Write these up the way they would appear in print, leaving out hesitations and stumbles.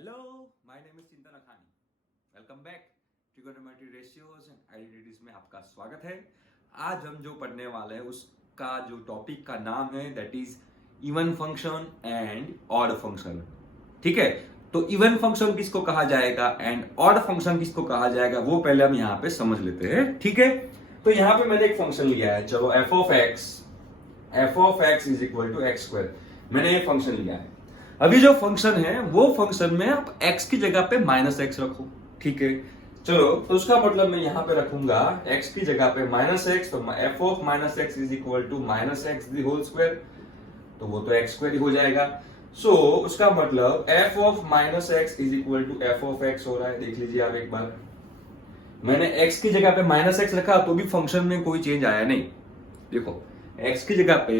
Hello, my name is Chintan Akhani. Welcome back. Trigonometry ratios and identities में आपका स्वागत है। आज हम जो पढ़ने वाले हैं उसका जो टॉपिक का नाम है that is even function and odd function. ठीक है, तो इवन फंक्शन किसको कहा जाएगा एंड ऑड फंक्शन किसको कहा जाएगा वो पहले हम यहाँ पे समझ लेते हैं। ठीक है, तो यहाँ पे मैंने एक फंक्शन लिया है, चलो f of x is equal to x square. मैंने ये फंक्शन लिया है। अभी जो फंक्शन है वो फंक्शन में आप x की जगह पे माइनस एक्स रखो। ठीक है, चलो तो उसका मतलब मैं यहां पे रखूंगा x की जगह पे माइनस एक्स, तो f of minus x is equal to minus x the whole square, तो वो तो एक्स स्क्वायर ही हो जाएगा। सो उसका मतलब f of minus x is equal to f of x हो रहा है। देख लीजिए आप एक बार, मैंने x की जगह पे माइनस एक्स रखा तो भी फंक्शन में कोई चेंज आया नहीं। देखो x की जगह पे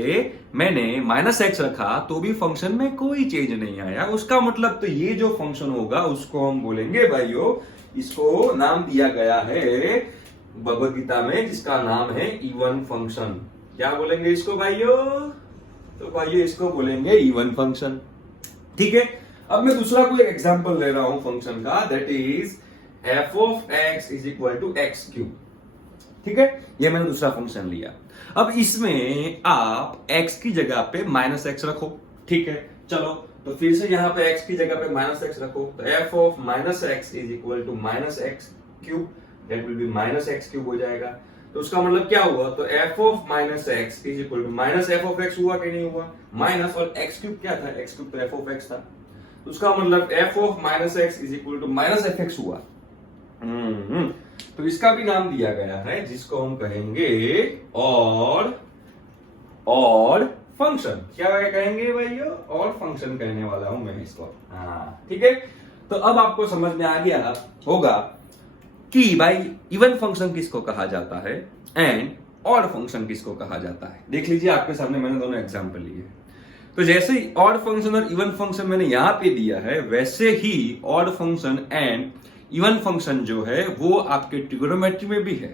मैंने माइनस एक्स रखा तो भी फंक्शन में कोई चेंज नहीं आया। उसका मतलब तो ये जो फंक्शन होगा उसको हम बोलेंगे भाइयों, इसको नाम दिया गया है भगवद गीता में जिसका नाम है इवन फंक्शन। क्या बोलेंगे इसको भाइयों? तो भाइयों इसको बोलेंगे इवन फंक्शन। ठीक है, अब मैं दूसरा कोई एग्जांपल ले रहा हूं फंक्शन का, that is f of x is equal to x cube. ठीक है, ये मैंने दूसरा फंक्शन लिया। अब इसमें आप x की जगह पे माइनस एक्स रखो। ठीक है, चलो तो फिर से यहां पे x की जगह पे माइनस एक्स रखो, तो f of minus x is equal to minus x cube, that will be minus x cube हो जाएगा। तो उसका मतलब क्या हुआ? तो f of minus x is equal to minus f of x हुआ कि नहीं हुआ? माइनस और एक्स क्यूब क्या था? एक्स क्यूब तो एफ ऑफ एक्स था। तो उसका मतलब f of minus x is equal to minus f x हुआ। तो इसका भी नाम दिया गया है जिसको हम कहेंगे ऑड फंक्शन। क्या कहेंगे भाइयों? ऑड फंक्शन कहने वाला हूं मैं इसको। हाँ ठीक है, तो अब आपको समझ में आ गया होगा कि भाई इवन फंक्शन किसको कहा जाता है एंड ऑड फंक्शन किसको कहा जाता है। देख लीजिए आपके सामने मैंने दोनों एग्जांपल लिए। तो जैसे ही ऑड फंक्शन और इवन फंक्शन मैंने यहां पे दिया है, वैसे ही odd function and even function जो है वो आपके ट्रिगोनोमेट्री में भी है।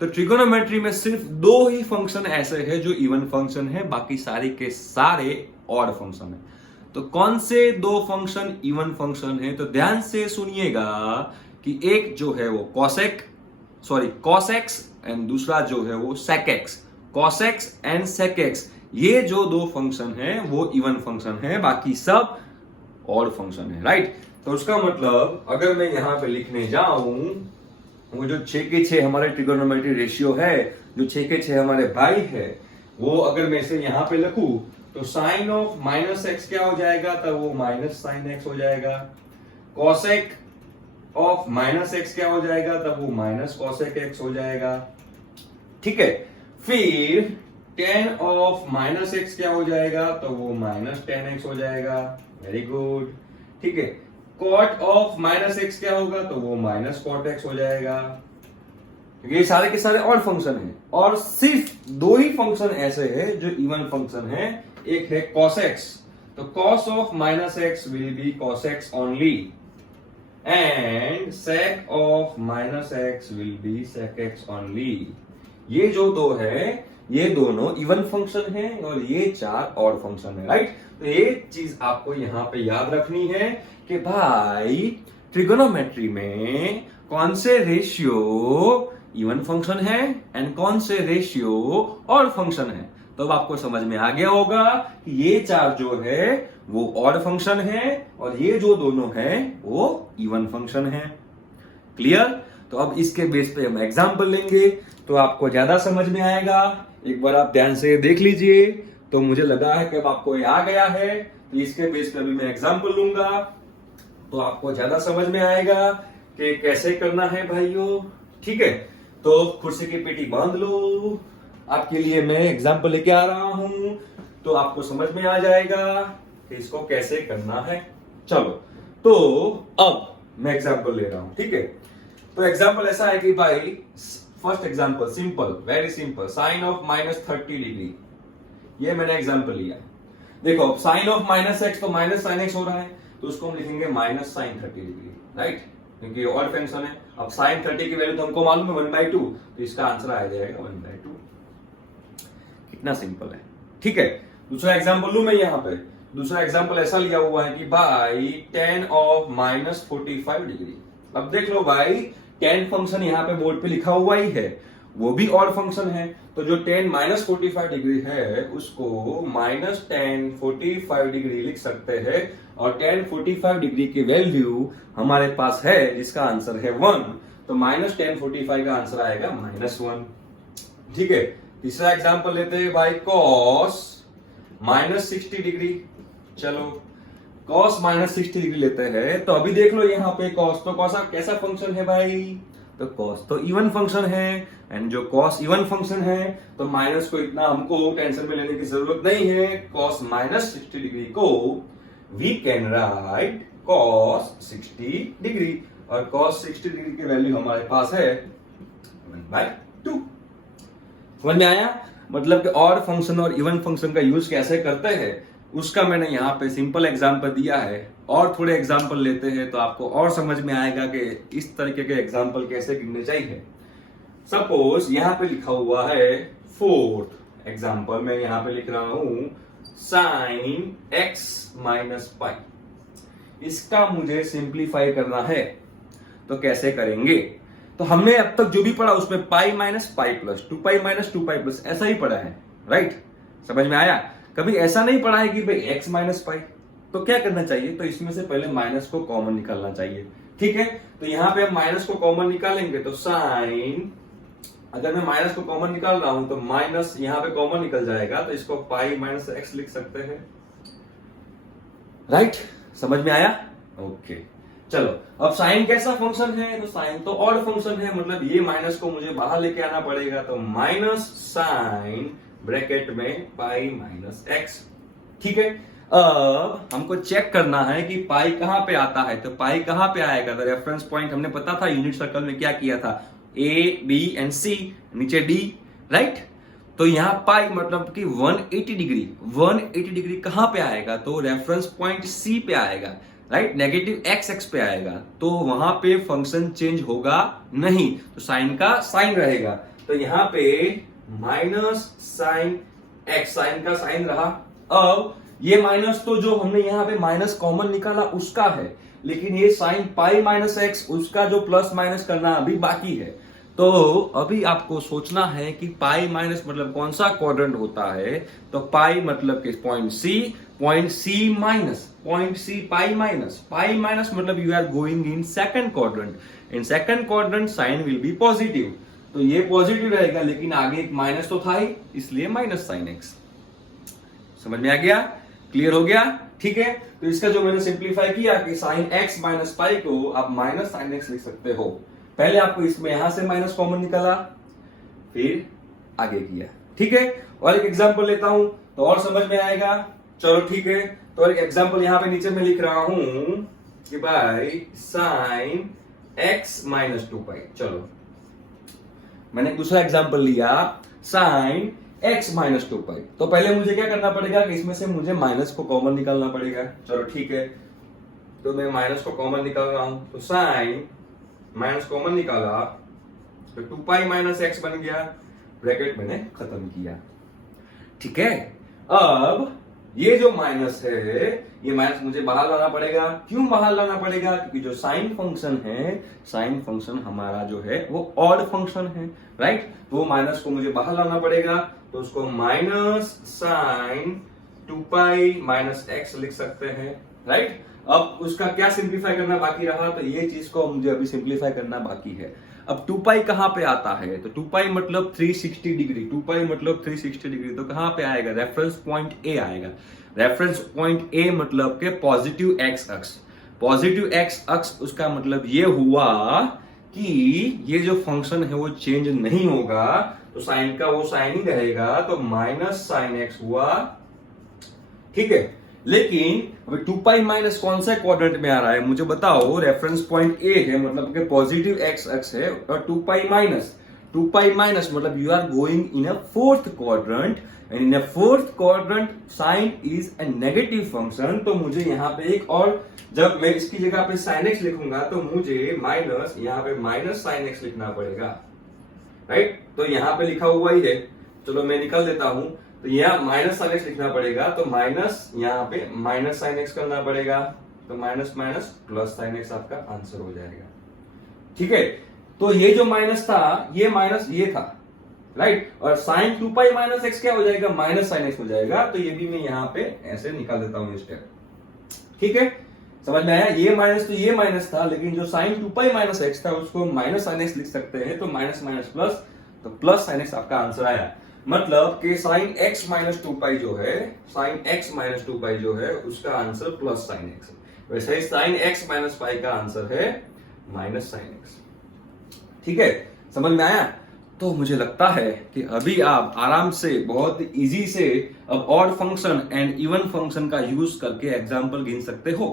तो ट्रिगोनोमेट्री में सिर्फ दो ही फंक्शन ऐसे हैं जो इवन फंक्शन है, बाकी सारे के सारे ऑड फंक्शन है। तो कौन से दो फंक्शन इवन फंक्शन है? तो ध्यान से सुनिएगा कि एक जो है वो कॉस एक्स एंड दूसरा जो है वो sec x. Cos x and sec x, ये जो दो फंक्शन है वो इवन फंक्शन है, बाकी सब ऑड फंक्शन है। राइट, तो उसका मतलब अगर मैं यहां पे लिखने जाऊं, वो जो 6 के 6 हमारे ट्रिगोनोमेट्री रेशियो है, जो 6 के 6 हमारे भाई है, वो अगर मैं इसे यहां पे लिखूं तो साइन ऑफ माइनस एक्स क्या हो जाएगा? तब वो माइनस साइन एक्स हो जाएगा। कॉसेक ऑफ माइनस एक्स क्या हो जाएगा? तब वो माइनस कॉसेक एक्स हो जाएगा। ठीक है, फिर टेन ऑफ माइनस एक्स क्या हो जाएगा? तो वो माइनस टेन एक्स हो जाएगा। Very good. ठीक है, कॉट ऑफ माइनस एक्स क्या होगा? तो वो माइनस कॉट एक्स हो जाएगा। ये सारे के सारे ऑड फंक्शन हैं और सिर्फ दो ही फंक्शन ऐसे हैं जो इवन फंक्शन है। एक है कॉस एक्स, तो cos of minus x will be cos x only, and sec of minus x will be sec x only. ये जो दो है ये दोनों इवन फंक्शन है और ये चार ऑड फंक्शन है। राइट, तो ये चीज आपको यहां पे याद रखनी है कि भाई ट्रिगोनोमेट्री में कौन से रेशियो इवन फंक्शन है एंड कौन से रेशियो ऑड फंक्शन है। तो अब आपको समझ में आ गया होगा कि ये चार जो है वो ऑड फंक्शन है और ये जो दोनों है वो इवन फंक्शन है। क्लियर? तो अब इसके बेस पे हम एग्जांपल लेंगे तो आपको ज्यादा समझ में आएगा। एक बार आप ध्यान से देख लीजिए, तो मुझे लगा है कि अब आपको ये आ गया है, तो इसके बेस पे अभी मैं एग्जांपल लूंगा तो आपको ज्यादा समझ में आएगा कि कैसे करना है भाइयों। ठीक है, तो कुर्सी की पेटी बांध लो, आपके लिए मैं एग्जांपल लेके आ रहा हूं तो आपको समझ में आ जाएगा कि इसको कैसे करना है। चलो तो अब मैं एग्जांपल ले रहा हूं। ठीक है, तो एग्जांपल ऐसा है कि भाई first example simple, very simple, sine of minus 30 degree. ये मैंने एग्जांपल लिया। देखो साइन ऑफ माइनस एक्स तो माइनस साइन एक्स हो रहा है, तो उसको हम लिखेंगे माइनस साइन 30 डिग्री। राइट, क्योंकि ये ऑड फंक्शन है। अब साइन 30 की वैल्यू तो हमको मालूम है 1/2, तो इसका आंसर आ जाएगा 1/2। कितना सिंपल है। ठीक है, दूसरा एग्जांपल लू मैं यहां पे, दूसरा एग्जांपल ऐसा लिया हुआ है कि बाई tan ऑफ -45 डिग्री। अब देख लो भाई, tan फंक्शन यहाँ पे बोर्ड पे लिखा हुआ ही है, वो भी ऑड फंक्शन है, तो जो tan -45 डिग्री है उसको -tan 45 डिग्री लिख सकते हैं, और tan 45 डिग्री की वैल्यू हमारे पास है जिसका आंसर है 1, तो -tan 45 का आंसर आएगा -1। ठीक है, तीसरा एग्जांपल लेते हैं भाई cos -60 डिग्री। चलो cos -60 डिग्री लेते हैं, तो अभी देख लो यहाँ पे cos तो कैसा फंक्शन है भाई, तो cos तो इवन फंक्शन है, एंड जो cos इवन फंक्शन है तो माइनस को इतना हमको टेंशन में लेने की जरूरत नहीं है। cos -60 डिग्री को we can write cos 60 degree, और cos 60 डिग्री की वैल्यू हमारे पास है 1/2। समझ में आया? मतलब कि ऑड फंक्शन और इवन फंक्शन का यूज कैसे करते हैं उसका मैंने यहाँ पे सिंपल एग्जांपल दिया है, और थोड़े एग्जांपल लेते हैं तो आपको और समझ में आएगा कि इस तरीके के एग्जांपल कैसे गिनने चाहिए। सपोज यहाँ पे लिखा हुआ है फोर्थ एग्जांपल, मैं यहाँ पे लिख रहा हूं sin x माइनस पाई। इसका मुझे सिंप्लीफाई करना है, तो कैसे करेंगे? तो हमने अब तक जो भी पढ़ा उसमें पाई minus pi plus 2 minus 2 plus ऐसा ही पढ़ा है, राइट? समझ में आया? कभी ऐसा नहीं पढ़ा है कि भाई x माइनस पाई। तो क्या करना चाहिए, तो इसमें से पहले माइनस को कॉमन निकालना चाहिए। ठीक है, तो यहां पे हम माइनस को कॉमन निकालेंगे, तो साइन, अगर मैं माइनस को कॉमन निकाल रहा हूं तो माइनस यहां पे कॉमन निकल जाएगा, तो इसको पाई माइनस एक्स लिख सकते हैं, राइट? समझ में आया? ओके, चलो अब साइन कैसा फंक्शन है, तो साइन तो ऑड फंक्शन है, मतलब ये माइनस को मुझे बाहर लेके आना पड़ेगा, तो माइनस साइन ब्रैकेट में पाई माइनस एक्स। ठीक है, अब हमको चेक करना है कि पाई कहां पे आता है, तो पाई कहां पे आएगा, तो रेफरेंस पॉइंट हमने पता था, यूनिट सर्कल में क्या किया था, ए बी एंड सी, नीचे डी, राइट? तो यहां पाई मतलब कि 180 डिग्री कहां पे आएगा, तो रेफरेंस पॉइंट सी पे आएगा, राइट? नेगेटिव एक्स एक्स पे आएगा, तो वहां पे फंक्शन चेंज होगा नहीं, तो साइन का साइन रहेगा, तो यहां पे माइनस साइन एक्स, साइन का साइन रहा। अब ये माइनस तो जो हमने यहाँ पे माइनस कॉमन निकाला उसका है, लेकिन ये साइन पाई माइनस एक्स उसका जो प्लस माइनस करना अभी बाकी है। तो अभी आपको सोचना है कि पाई माइनस मतलब कौन सा क्वाड्रेंट होता है, तो पाई मतलब कि point C minus point C, pi minus मतलब you are going in second quadrant, in second quadrant sine will be positive, तो ये पॉजिटिव रहेगा, लेकिन आगे एक माइनस तो था ही, इसलिए माइनस साइन एक्स। समझ में आ गया? क्लियर हो गया? ठीक है, तो इसका जो मैंने सिंप्लीफाई किया कि साइन एक्स माइनस पाई को आप माइनस साइन एक्स लिख सकते हो। पहले आपको इसमें यहां से माइनस कॉमन निकाला, फिर आगे किया। ठीक है, और एक एग्जांपल लेता हूं तो और समझ में आएगा। चलो ठीक है, तो एक एग्जांपल यहां पे नीचे में लिख रहा हूं कि भाई साइन एक्स माइनस 2 पाई। चलो मैंने दूसरा एग्जांपल लिया साइन x माइनस 2 पाई, तो पहले मुझे क्या करना पड़ेगा कि इसमें से मुझे माइनस को कॉमन निकालना पड़ेगा। चलो ठीक है, तो मैं माइनस को कॉमन निकाल रहा हूं, तो साइन माइनस कॉमन निकाला तो 2 पाई माइनस एक्स बन गया, ब्रैकेट मैंने खत्म किया। ठीक है, अब ये जो माइनस है ये माइनस मुझे बाहर लाना पड़ेगा। क्यों बाहर लाना पड़ेगा? क्योंकि जो साइन फंक्शन है, साइन फंक्शन हमारा जो है वो ऑड फंक्शन है, राइट? तो माइनस को मुझे बाहर लाना पड़ेगा, तो उसको minus sine 2 pi minus x लिख सकते हैं, राइट? अब उसका क्या सिंप्लीफाई करना बाकी रहा, तो ये चीज को मुझे अभी सिंप्लीफाई करना बाकी है। अब 2 पाई कहां पे आता है, तो 2 पाई मतलब 360 डिग्री, 2 पाई मतलब 360 डिग्री, तो कहां पे आएगा? रेफरेंस पॉइंट ए आएगा। रेफरेंस पॉइंट ए मतलब के पॉजिटिव एक्स अक्ष, पॉजिटिव एक्स अक्ष उसका मतलब ये हुआ कि ये जो फंक्शन है वो चेंज नहीं होगा, तो साइन का वो साइन ही रहेगा, तो माइनस साइन एक्स हुआ। ठीक है, लेकिन अभी 2 पाई माइनस कौन सा क्वाड्रेंट में आ रहा है मुझे बताओ? रेफरेंस पॉइंट ए है, मतलब कि पॉजिटिव एक्स अक्ष है, और 2 पाई माइनस मतलब you are going in a fourth quadrant, and in a fourth quadrant sine is a negative function, तो मुझे यहाँ पे एक और, जब मैं इसकी जगह पे साइन एक्स लिखूंगा तो मुझे माइनस यहाँ पे माइनस साइन एक्स लिखना पड़ेगा, राइट? तो यहाँ पे लिखा हुआ ही है, चलो मैं निकाल देता हूं, तो यहाँ माइनस साइन एक्स लिखना पड़ेगा, तो माइनस यहाँ पे माइनस साइन एक्स करना पड़ेगा, तो minus minus plus sine x आपका आंसर हो जाएगा। ठीक है, तो ये जो माइनस था ये माइनस ये था, राइट, और साइन 2 पाई माइनस एक्स क्या हो जाएगा, माइनस साइन एक्स हो जाएगा। तो ये भी मैं यहाँ पे ऐसे निकाल देता हूँ स्टेप। ठीक है, समझ में आया। ये माइनस तो ये माइनस था, लेकिन जो साइन 2 पाई माइनस एक्स था उसको माइनस साइन एक्स लिख सकते हैं, तो माइनस माइनस प्लस, तो प्लस साइन एक्स आपका आंसर आया। मतलब कि साइन एक्स माइनस 2 पाई जो है, साइन एक्स माइनस 2 पाई जो है उसका आंसर प्लस साइन एक्स है। वैसे ही साइन एक्स माइनस पाई का आंसर है माइनस साइन एक्स। ठीक है, समझ में आया। तो मुझे लगता है कि अभी आप आराम से बहुत इजी से अब odd function and even function का यूज करके एग्जाम्पल गिन सकते हो।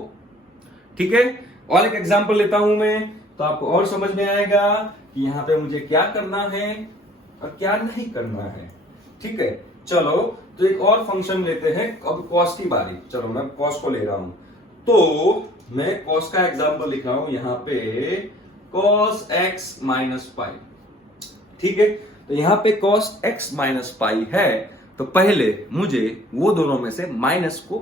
ठीक है, और एक एग्जाम्पल लेता हूं मैं, तो आपको और समझ में आएगा कि यहां पे मुझे क्या करना है और क्या नहीं करना है। ठीक है, चलो तो एक और फंक्शन लेते हैं। अब कॉस की बारी, चलो मैं कॉस को ले रहा हूं, तो मैं कॉस का एग्जाम्पल लिख रहा हूं यहां पे, कॉस एक्स माइनस पाई। ठीक है, तो यहां पे cos x माइनस पाई है, तो पहले मुझे वो दोनों में से माइनस को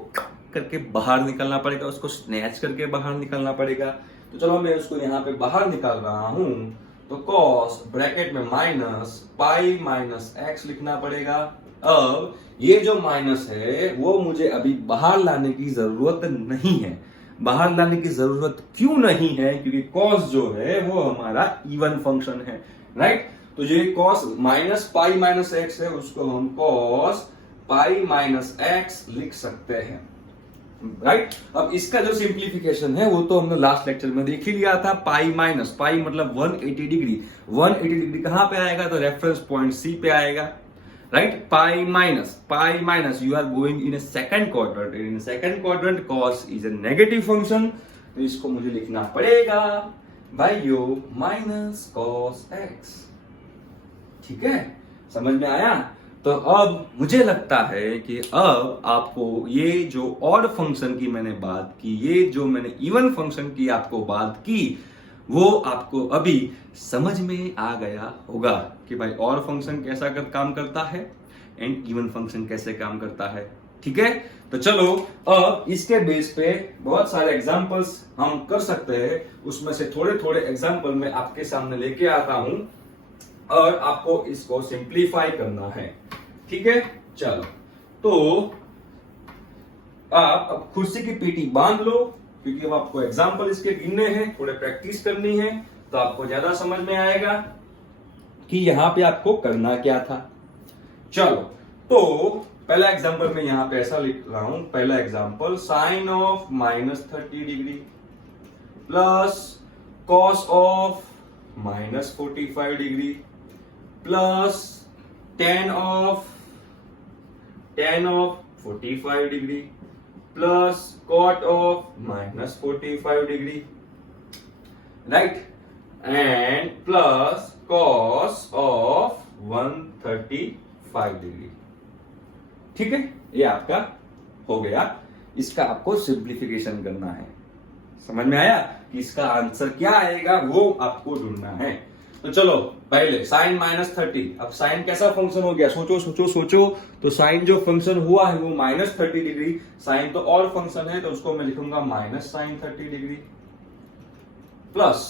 करके बाहर निकलना पड़ेगा, उसको स्नैच करके बाहर निकलना पड़ेगा। तो चलो मैं उसको यहां पे बाहर निकाल रहा हूं, तो cos ब्रैकेट में माइनस पाई माइनस x लिखना पड़ेगा। अब ये जो माइनस है वो मुझे अभी बाहर लाने की जरूरत नहीं है। बाहर लाने की जरूरत क्यों नहीं है, क्योंकि cos जो है वो हमारा इवन फंक्शन है, राइट। तो जो cos minus pi minus x है उसको हम cos पाई माइनस एक्स लिख सकते हैं, राइट। अब इसका जो सिंप्लीफिकेशन है वो तो हमने लास्ट लेक्चर में देख ही लिया था। पाई माइनस पाई मतलब 180 डिग्री, 180 डिग्री कहां पे आएगा, तो रेफरेंस पॉइंट सी पे आएगा, right. Pi minus you are going in a second quadrant, in second quadrant cos is a negative function, तो इसको मुझे लिखना पड़ेगा भाइयों माइनस cos एक्स। ठीक है, समझ में आया। तो अब मुझे लगता है कि अब आपको ये जो ऑड फंक्शन की मैंने बात की, ये जो मैंने इवन फंक्शन की आपको बात की, वो आपको अभी समझ में आ गया होगा कि भाई ऑड फंक्शन कैसा काम करता है एंड इवन फंक्शन कैसे काम करता है। ठीक है, तो चलो अब इसके बेस पे बहुत सारे एग्जांपल्स हम कर सकते हैं, उसमें से थोड़े थोड़े एग्जांपल मैं आपके सामने लेके आता हूं और आपको इसको सिंप्लीफाई करना है। ठीक है, चलो तो आप अब कुर्सी की पीटी बांध लो, क्योंकि अब आपको एग्जाम्पल इसके गिनने हैं, थोड़े प्रैक्टिस करनी है, तो आपको ज्यादा समझ में आएगा कि यहां पे आपको करना क्या था। चलो तो पहला एग्जाम्पल मैं यहां पे ऐसा लिख रहा हूं, पहला example sine of minus 30 degree plus cos of minus 45 degree plus tan of 45 degree plus cot of minus 45 degree, right, and plus cos of 135 degree. ठीक है, ये आपका हो गया। इसका आपको सिंप्लीफिकेशन करना है। समझ में आया कि इसका आंसर क्या आएगा, वो आपको ढूंढना है। तो चलो पहले साइन माइनस 30, अब साइन कैसा फंक्शन हो गया, सोचो सोचो सोचो। तो साइन जो फंक्शन हुआ है वो माइनस 30 डिग्री, साइन तो और फंक्शन है तो उसको मैं लिखूंगा माइनस साइन 30 डिग्री प्लस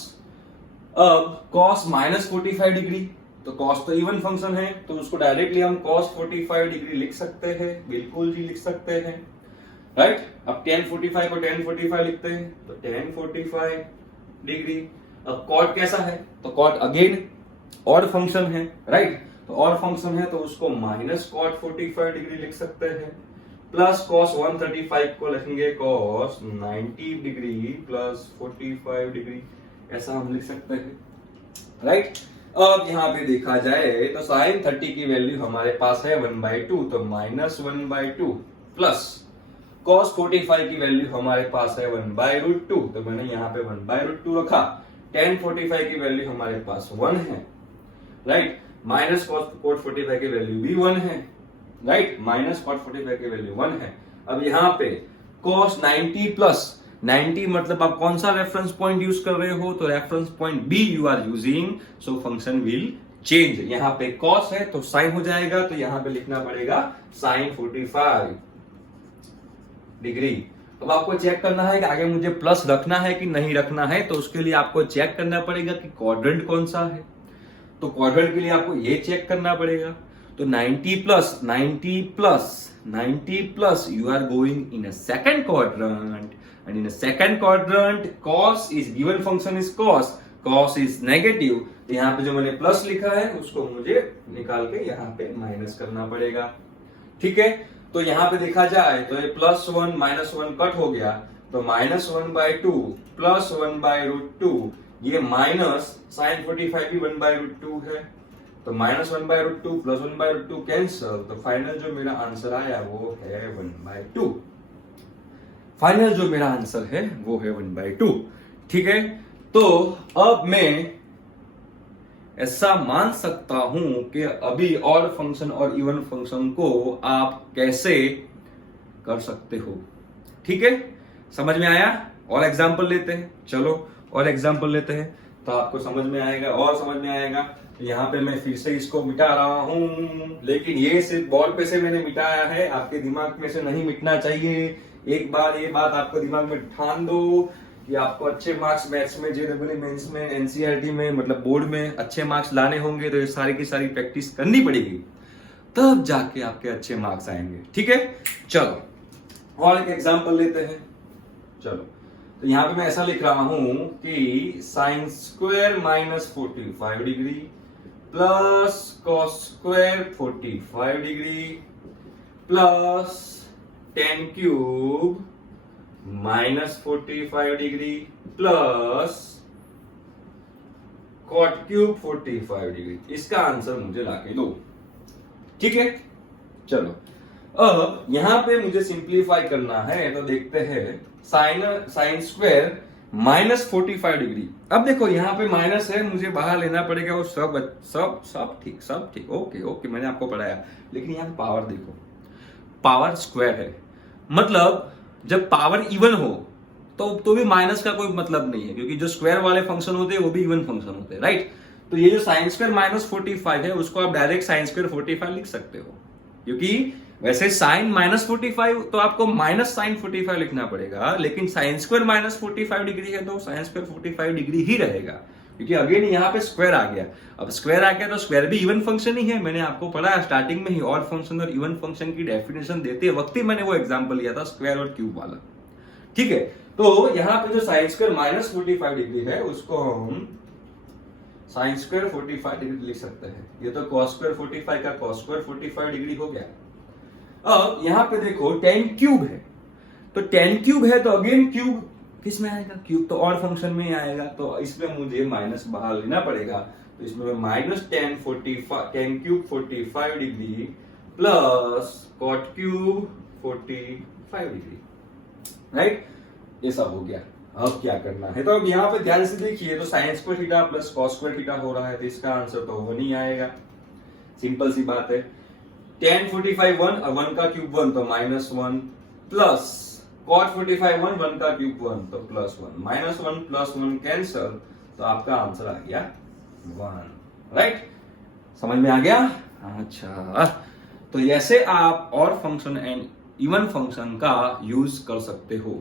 अब कॉस माइनस 45 डिग्री, तो कॉस तो इवन फंक्शन है तो उसको डायरेक्टली हम कॉस 45 डिग्री लिख सकते हैं, बिल्कुल जी लिख सकते हैं, राइट। अब tan 45 को tan 45 लिखते हैं, तो tan 45 डिग्री। अब कॉट कैसा है, तो कॉट अगेन ऑड फंक्शन है, राइट, तो ऑड फंक्शन है तो उसको माइनस कॉट 45 डिग्री लिख सकते हैं, प्लस कॉस 135 को लिखेंगे कॉस 90 डिग्री प्लस 45 डिग्री, ऐसा हम लिख सकते हैं, राइट। अब यहां पे देखा जाए तो साइन 30 की वैल्यू हमारे पास है 1/2, तो माइनस 1/2 प्लस cos 45 की वैल्यू हमारे पास है 1/√2, तो मैंने यहाँ पे 1/√2 रखा। tan 45 की वैल्यू हमारे पास 1 है, राइट, माइनस cos 45 की वैल्यू भी 1 है, राइट, माइनस cos 45 की वैल्यू 1 है। अब यहाँ पे cos 90 प्लस 90 मतलब आप कौन सा रेफरेंस पॉइंट यूज कर रहे हो, तो reference point B you are using, so function will change, यहाँ पे कॉस है तो साइन हो जाएगा, तो यहाँ पे लिखना पड़ेगा साइन 45 डिग्री। अब आपको चेक करना है कि आगे मुझे प्लस रखना है कि नहीं रखना है, तो उसके लिए आपको चेक करना पड़ेगा कि क्वाड्रेंट कौन सा है। तो क्वाड्रेंट के लिए आपको ये चेक करना पड़ेगा। तो 90 plus 90 plus 90 plus you are going in a second quadrant, and in a second quadrant cos is given function is cos is negative. तो यहाँ पे जो मैंने प्लस लिखा है उसको मुझे निकाल के यहाँ पे माइनस करना पड़ेगा। ठीक है, तो यहाँ पे देखा जाए तो ये +1 -1 कट हो गया, तो -1/2 +1/√2, ये माइनस साइन 45 भी 1/√2 है, तो -1/√2 +1/√2 कैंसल, तो फाइनल जो मेरा आंसर आया वो है 1/2। फाइनल जो मेरा आंसर है वो है 1/2। ठीक है, तो अब मैं ऐसा मान सकता हूं कि अभी ऑड फंक्शन और इवन फंक्शन को आप कैसे कर सकते हो। ठीक है, समझ में आया? और एग्जांपल लेते हैं, चलो और एग्जांपल लेते हैं तो आपको समझ में आएगा और समझ में आएगा। यहाँ पे मैं फिर से इसको मिटा रहा हूं, लेकिन ये सिर्फ बोर्ड पे से मैंने मिटाया है, आपके दिमाग में से नहीं मिटना चाहिए। एक बार ये बात आपको दिमाग में ठान दो कि आपको अच्छे मार्क्स मैथ्स में, जेईई मेंस में, एनसीईआरटी में, मतलब बोर्ड में अच्छे मार्क्स लाने होंगे, तो ये सारी की सारी प्रैक्टिस करनी पड़ेगी, तब जाके आपके अच्छे मार्क्स आएंगे। ठीक है, चलो और एक एग्जांपल लेते हैं। चलो, तो यहाँ पे मैं ऐसा लिख रहा हूं कि sine square -45 degree plus cos square 45 degree plus tan cube -45 degree plus cot cube 45 degree, इसका आंसर मुझे लाके दो। ठीक है, चलो अब यहां पे मुझे सिंप्लीफाई करना है, तो देखते हैं साइन स्क्वायर -45 डिग्री। अब देखो यहाँ पे माइनस है, मुझे बाहर लेना पड़ेगा, वो सब ठीक, ओके, मैंने आपको पढ़ाया। लेकिन यहाँ पावर देखो, पावर स्क्वायर है, मतलब जब पावर इवन हो तो भी माइनस का कोई मतलब नहीं है, क्योंकि जो स्क्वायर वाले फंक्शन होते हैं वो भी इवन फंक्शन होते हैं, राइट। तो ये जो साइन स्क्वायर -45 है उसको आप डायरेक्ट साइन स्क्वायर 45 लिख सकते हो, क्योंकि वैसे साइन -45 तो आपको माइनस साइन 45 लिखना पड़ेगा, लेकिन साइन स्क्वायर -45 डिग्री है तो साइन स्क्वायर 45 डिग्री ही रहेगा, क्योंकि अगेन यहाँ पे स्क्वायर आ गया। अब स्क्वायर आ गया तो स्क्वायर भी इवन फंक्शन ही है, मैंने आपको पढ़ा स्टार्टिंग में ही, ऑड फंक्शन और इवन फंक्शन की डेफिनेशन देते वक्त ही मैंने वो एग्जांपल लिया था, स्क्वायर और क्यूब वाला। ठीक है, तो यहाँ पे जो साइन स्क्वायर -45 डिग्री है उसको हम साइन स्क्वायर 45 डिग्री लिख सकते हैं। ये तो कॉस स्क्वायर 45 का कॉस स्क्वायर 45 डिग्री हो गया। अब यहाँ पे देखो tan क्यूब है, तो tan क्यूब है तो अगेन क्यूब किस में आएगा? क्यूब तो ऑड फंक्शन में ही आएगा, तो इसमें मुझे माइनस बाहर लेना पड़ेगा, तो इसमें minus tan cube 45 degree plus cot cube 45 degree, right. ये सब हो गया। अब क्या करना है, तो अब यहाँ पे ध्यान से देखिए, तो sign square theta plus cos square theta हो रहा है, तो इसका आंसर तो वो नहीं आएगा, सिंपल सी बात है। tan 45 1 और 1 का क्यूब 1 तो -1 प्लस cot 45 1 का क्यूब 1 तो +1, -1 प्लस 1 कैंसल, तो आपका आंसर आ गया 1, राइट। समझ में आ गया? अच्छा, तो ऐसे आप और फंक्शन एंड इवन फंक्शन का यूज कर सकते हो।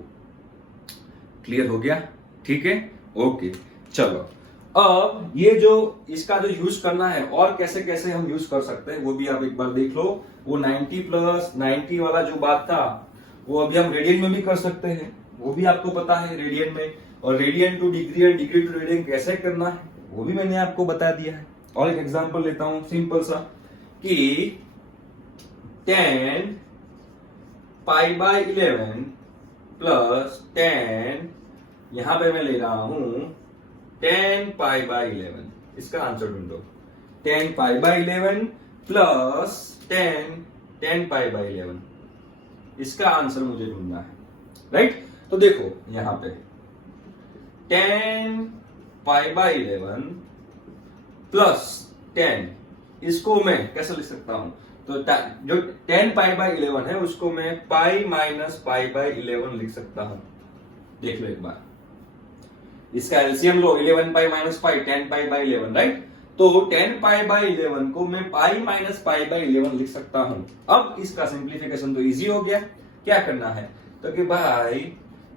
क्लियर हो गया? ठीक है, ओके। चलो अब ये जो इसका जो यूज करना है और कैसे कैसे हम यूज कर सकते हैं वो भी आप एक बार देख लो। वो 90 प्लस 90 वाला जो बात था वो अभी हम रेडियन में भी कर सकते हैं, वो भी आपको पता है रेडियन में, और रेडियन टू डिग्री और डिग्री टू रेडियन कैसे करना है वो भी मैंने आपको बता दिया है। और एक एग्जांपल लेता हूं सिंपल सा कि 10 π/11 प्लस 10, यहां पे मैं ले रहा हूं 10 π/11, इसका आंसर ढूंढो। 10 π/11 प्लस 10 π/11, इसका आंसर मुझे ढूंढना है, राइट। तो देखो यहां पे 10 π/11 प्लस 10, इसको मैं कैसे लिख सकता हूं, तो जो 10 π/11 है उसको मैं पाई माइनस π/11 लिख सकता हूं। देख लो एक बार, इसका एलसीएम लो, 11 पाई माइनस पाई 10 π/11, राइट। तो 10 पाई बाई 11 को मैं पाई माइनस पाई बाई 11 लिख सकता हूं। अब इसका सिंप्लीफिकेशन तो इजी हो गया। क्या करना है तो कि भाई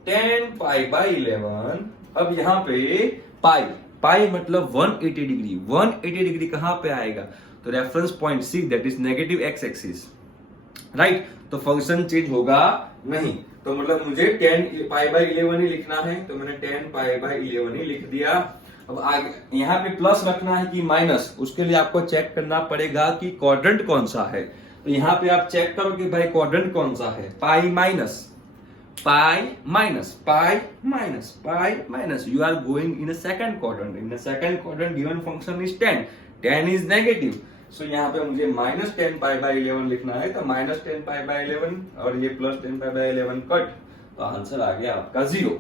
10 पाई बाई 11, अब यहां पे पाई पाई मतलब 180 डिग्री। 180 डिग्री कहां पे आएगा तो reference point C, that is negative x axis, right. तो फंक्शन चेंज होगा नहीं, तो मतलब मुझे 10 पाई बाई 11 ही लिखना है, तो मैंने 10 पाई बाई 11 ही लिख दिया। अब आगे यहाँ पे प्लस रखना है कि माइनस, उसके लिए आपको चेक करना पड़ेगा कि क्वाड्रेंट कौन सा है। तो यहाँ पे आप चेक करो कि भाई क्वाड्रेंट कौन सा है, pi minus pi minus pi minus pi minus, you are going in a second quadrant. In a second quadrant given function is 10, 10 is negative, so यहाँ पे मुझे माइनस 10 पाई बाई 11 लिखना है। तो माइनस 10 पाई बाई 11 और ये plus 10 pi by 11 cut, तो answer आ गया आपका 0।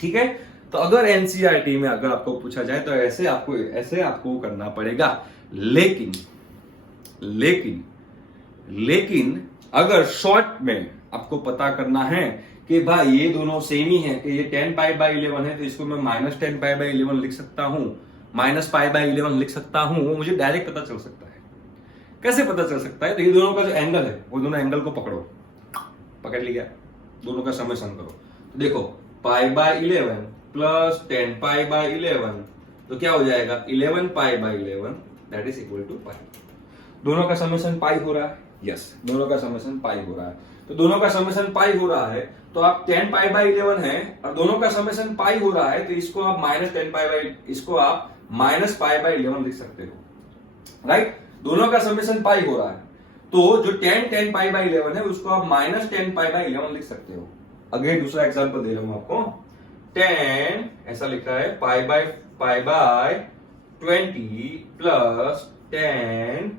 ठीक है, तो अगर एनसीईआरटी में अगर आपको पूछा जाए तो ऐसे आपको करना पड़ेगा। लेकिन लेकिन लेकिन अगर शॉर्ट में आपको पता करना है कि भाई ये दोनों सेम ही है, कि ये 10 पाई बाई 11 है, तो इसको मैं माइनस 10 पाई बाई 11 लिख सकता हूं, माइनस पाई बाई 11 लिख सकता हूं, वो मुझे डायरेक्ट पता चल सकता है। कैसे पता चल सकता है, तो ये दोनों का जो एंगल है वो दोनों एंगल को पकड़ो, पकड़ लिया, दोनों का समेशन करो। तो देखो pi by 11 plus 10 pi by 11, तो क्या हो जाएगा 11 pi by 11 that is equal to pi. दोनों का समेशन पाई हो रहा है, यस दोनों का समेशन पाई हो रहा है। तो दोनों का समेशन पाई हो रहा है, तो आप 10 पाई बाई 11 है और दोनों का समेशन पाई हो रहा है, तो इसको आप माइनस 10 पाई बाई, इसको आप माइनस पाई बाई 11 लिख सकते हो, राइट। दोनों का समेशन पाई हो रहा है, तो जो 10 पाई बाई 11 है उसको आप माइनस 10 पाई बाई 11 लिख सकते हो। अगेन दूसरा एग्जांपल दे रहा हूं आपको, 10 ऐसा लिखा है पाई बाय 20 प्लस 10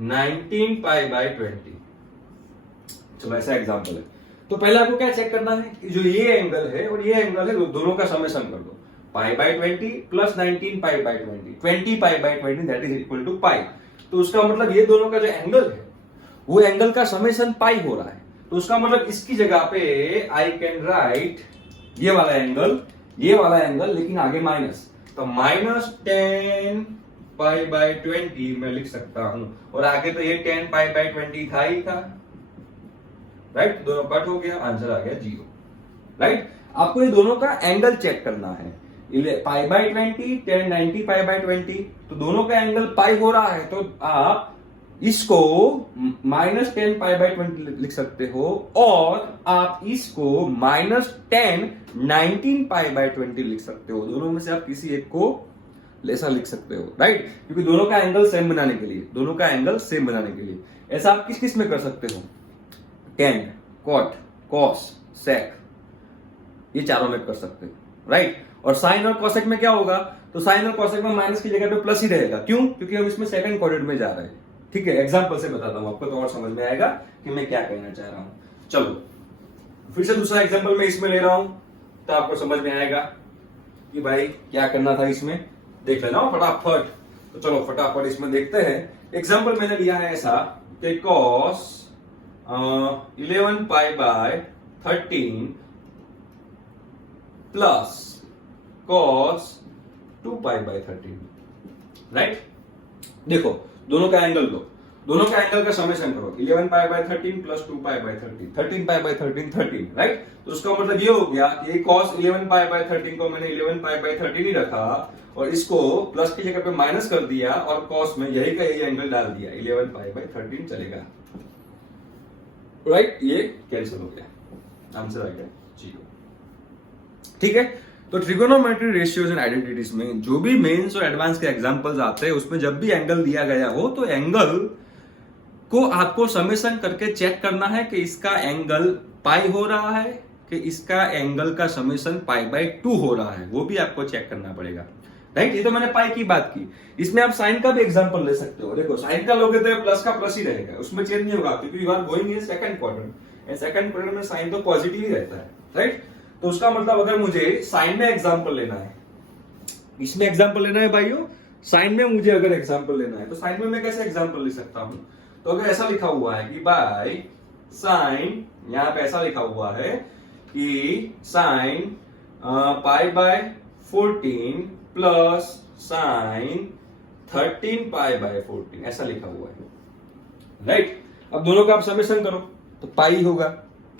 19 पाई बाय 20। चलो ऐसा एग्जांपल है। तो पहले आपको क्या चेक करना है कि जो ये एंगल है और ये एंगल है, दोनों का समेशन कर दो, pi by 20 plus 19 pi by 20 pi by 20 that is equal to pi. तो उसका मतलब ये दोनों का जो एंगल है वो एंगल का समेशन पाई हो रहा है, तो उसका मतलब इसकी जगह पे आई कैन राइट ये वाला एंगल लेकिन आगे माइनस, तो माइनस 10 पाई बाय 20 मैं लिख सकता हूं, और आगे तो ये 10 पाई बाय 20 था ही था, राइट। दोनों कट हो गया, आंसर आ गया 0, राइट। आपको ये दोनों का एंगल चेक करना है, पाई बाय 20 10 90 पाई बाय 20, तो दोनों का एंगल पाई हो रहा है, तो आप इसको माइनस 10 पाई बाय 20 लिख सकते हो, और आप इसको माइनस 10 19 पाई बाय 20 लिख सकते हो। दोनों में से आप किसी एक को ऐसा लिख सकते हो, राइट, क्योंकि दोनों का एंगल सेम बनाने के लिए ऐसा आप किस किस में कर सकते हो, टेन कॉट कॉस सेक, ये चारों में कर सकते हो, राइट। और साइन और कॉसेक में क्या होगा, तो साइन और कॉसेक में माइनस की जगह पे प्लस ही रहेगा, क्यों, क्योंकि हम इसमें सेकंड क्वाड्रेंट में जा रहे हैं। ठीक है, एग्जांपल से बताता हूं आपको तो और समझ में आएगा कि मैं क्या कहना चाह रहा हूं। चलो फिर से दूसरा एग्जांपल मैं इसमें ले रहा हूं, तो आपको समझ में आएगा कि भाई क्या करना था। इसमें देख लेना फटाफट, तो चलो फटाफट इसमें देखते हैं। एग्जांपल मैंने लिया है ऐसा कि cos 11 pi by 13 plus cos 2 pi by 13, right. देखो दोनों का एंगल लो, दोनों का एंगल का समेशन करो, 11 pi by 13 plus 2 pi by 13, 13 pi by 13 13, right. तो उसका मतलब ये हो गया कि cos 11 पाई बाय 13 को मैंने 11 पाई बाय 13 ही रखा, और इसको प्लस की जगह पे माइनस कर दिया, और cos में यही का यही एंगल डाल दिया, 11 पाई बाय 13 चलेगा, राइट। ये कैंसिल हो गया, आंसर आ गया 0। ठीक है, तो ट्रिगोनोमेट्री रेशियोज एंड आइडेंटिटीज में जो भी मेंस और एडवांस के एग्जांपल्स आते हैं, उसमें जब भी एंगल दिया गया हो, तो एंगल को आपको समेशन करके चेक करना है कि इसका एंगल पाई हो रहा है कि इसका एंगल का समेशन पाई बाय 2 हो रहा है, वो भी आपको चेक करना पड़ेगा, राइट। ये तो मैंने पाई की बात की। इसमें आप साइन का भी एग्जांपल ले सकते हो। देखो साइन का लोगे तो प्लस का प्लस ही रहेगा, उसमें चेंज नहीं होगा, क्योंकि you are going in second quadrant, second quadrant में साइन तो पॉजिटिव ही रहता है, राइट। तो उसका मतलब अगर मुझे साइन में एग्जांपल लेना है, इसमें एग्जांपल लेना है भाइयों, साइन में मुझे अगर एग्जांपल लेना है, तो साइन में मैं कैसे एग्जांपल ले सकता हूं, तो अगर ऐसा लिखा हुआ है कि बाय साइन, यहां पे ऐसा लिखा हुआ है कि sine pi by 14 plus sign 13 pi by 14 ऐसा लिखा हुआ है, राइट। अब दोनों का आप समेशन करो तो पाई होगा,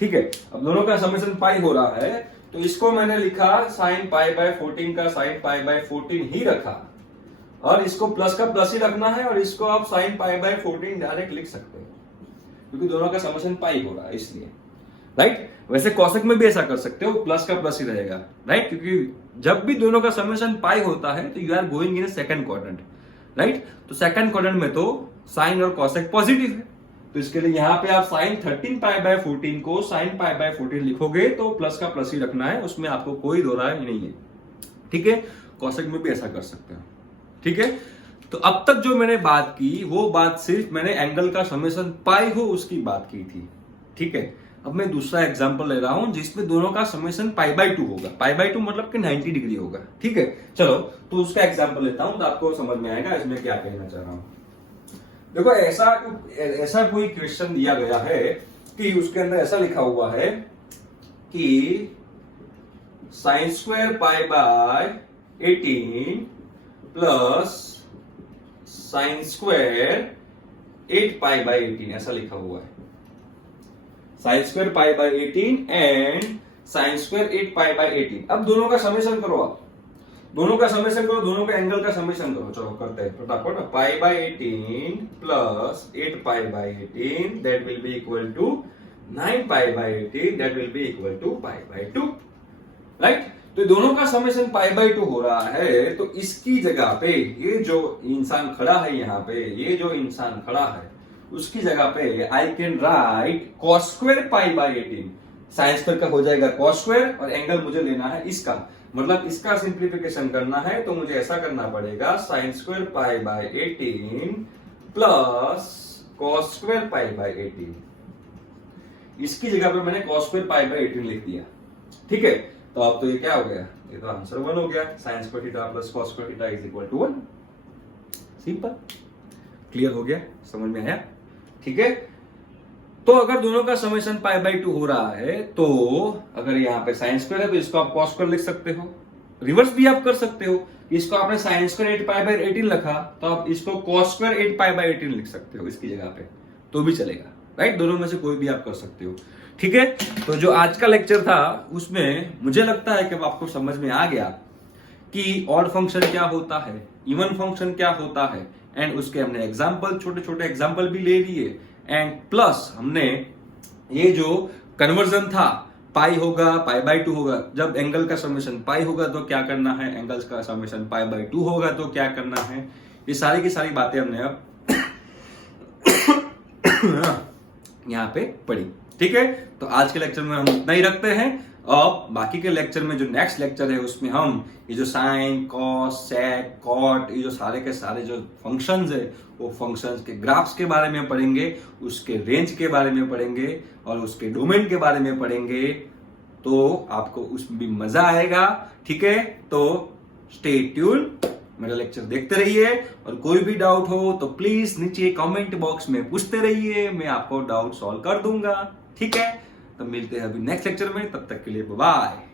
ठीक है। अब दोनों का समेशन पाई हो रहा है तो इसको मैंने लिखा साइन पाई बाय 14 का साइन पाई बाय 14 ही रखा, और इसको प्लस का प्लस ही रखना है, और इसको आप साइन पाई बाय 14 डायरेक्ट लिख सकते हो क्योंकि दोनों का समेशन पाई हो रहा है इसलिए, राइट। वैसे कॉसेक में भी ऐसा कर सकते हो, प्लस का प्लस ही रहेगा, राइट, क्योंकि जब भी दोनों का समेशन पाई होता है तो you are going in second quadrant, right. तो सेकंड क्वाड्रेंट में तो साइन और कॉसेक पॉजिटिव है, तो इसके लिए यहां पे आप साइन 13 पाई बाय 14 को साइन पाई बाय 14 लिखोगे तो प्लस का प्लस ही रखना है, उसमें आपको कोई दो राय नहीं है, ठीक है। कॉसेक में भी ऐसा कर सकते हो, ठीक है। तो अब तक जो मैंने बात की वो बात सिर्फ मैंने एंगल का समेशन पाई हो उसकी बात की थी, ठीक है। अब मैं दूसरा एग्जांपल ले रहा हूं जिसमें दोनों का समेशन पाई बाय 2 होगा, पाई बाय 2 मतलब कि 90 डिग्री होगा, ठीक है। चलो तो उसका एग्जांपल लेता हूं तो आपको समझ में आएगा इसमें क्या कहना चाह रहा हूं। देखो ऐसा कोई क्वेश्चन दिया गया है कि उसके अंदर ऐसा लिखा हुआ है कि sine square pi by 18 plus sine square 8 pi by 18 ऐसा लिखा हुआ है। Sine square pi by 18 and sine square 8 pi by 18। अब दोनों का समेशन करो, आप दोनों का समेशन करो, दोनों का एंगल का समेशन करो। चलो करते हैं फटाफट। Pi by 18 plus 8 pi by 18 that will be equal to 9 pi by 18 that will be equal to pi by 2, right. तो दोनों का समेशन पाई बाय 2 हो रहा है, तो इसकी जगह पे ये जो इंसान खड़ा है यहाँ पे, ये जो इंसान खड़ा है उसकी जगह पे I can write cos square pi by 18। Sine square का हो जाएगा कॉस स्क्वायर और एंगल मुझे लेना है इसका, मतलब इसका सिंप्लीफिकेशन करना है तो मुझे ऐसा करना पड़ेगा sine square pi by 18 plus cos square pi by 18। इसकी जगह पे मैंने कॉस स्क्वायर पाई बाय 18 लिख दिया, ठीक है। तो अब तो ये क्या हो गया, ये तो आंसर 1 हो गया। Sine square theta plus cos square theta is equal to 1। Simple, clear हो गया, समझ में आया, ठीक है। तो अगर दोनों का समेशन पाई बाय 2 हो रहा है तो अगर यहाँ पे साइन स्क्वायर है तो इसको आप कॉस स्क्वायर लिख सकते हो, रिवर्स भी आप कर सकते हो। इसको आपने साइन स्क्वायर 8 पाई बाय 18 रखा तो आप इसको कॉस स्क्वायर 8 पाई बाय 18 लिख सकते हो इसकी जगह पे, तो भी चलेगा, राइट। दोनों में से कोई भी आप कर सकते हो, ठीक है। तो जो आज का लेक्चर था उसमें मुझे लगता है कि अब आपको समझ में आ गया कि ऑड फंक्शन क्या होता है, इवन फंक्शन क्या होता है, एंड उसके हमने एग्जाम्पल, छोटे छोटे एग्जाम्पल भी ले लिए, एंड प्लस हमने ये जो कन्वर्जन था पाई होगा पाई बाय 2 होगा, जब एंगल का समेशन पाई होगा तो क्या करना है, एंगल्स का समेशन पाई बाय 2 होगा तो क्या करना है, ये सारी की सारी बातें हमने अब यहाँ पे पढ़ी, ठीक है। तो आज के लेक्चर में हम इतना ही रखते हैं। अब बाकी के लेक्चर में जो नेक्स्ट लेक्चर है उसमें हम ये जो साइन कॉस सेक कॉट ये जो सारे के सारे जो फंक्शंस है वो फंक्शंस के ग्राफ्स के बारे में पढ़ेंगे, उसके रेंज के बारे में पढ़ेंगे और उसके डोमेन के बारे में पढ़ेंगे, तो आपको उसमें भी मजा आएगा, ठीक है। तो स्टे ट्यून, मेरा लेक्चर देखते रहिए, और कोई भी डाउट हो तो प्लीज नीचे कमेंट बॉक्स में पूछते रहिए, मैं आपको डाउट सॉल्व कर दूंगा, ठीक है। तो मिलते हैं अभी नेक्स्ट लेक्चर में, तब तक के लिए बाय बाय।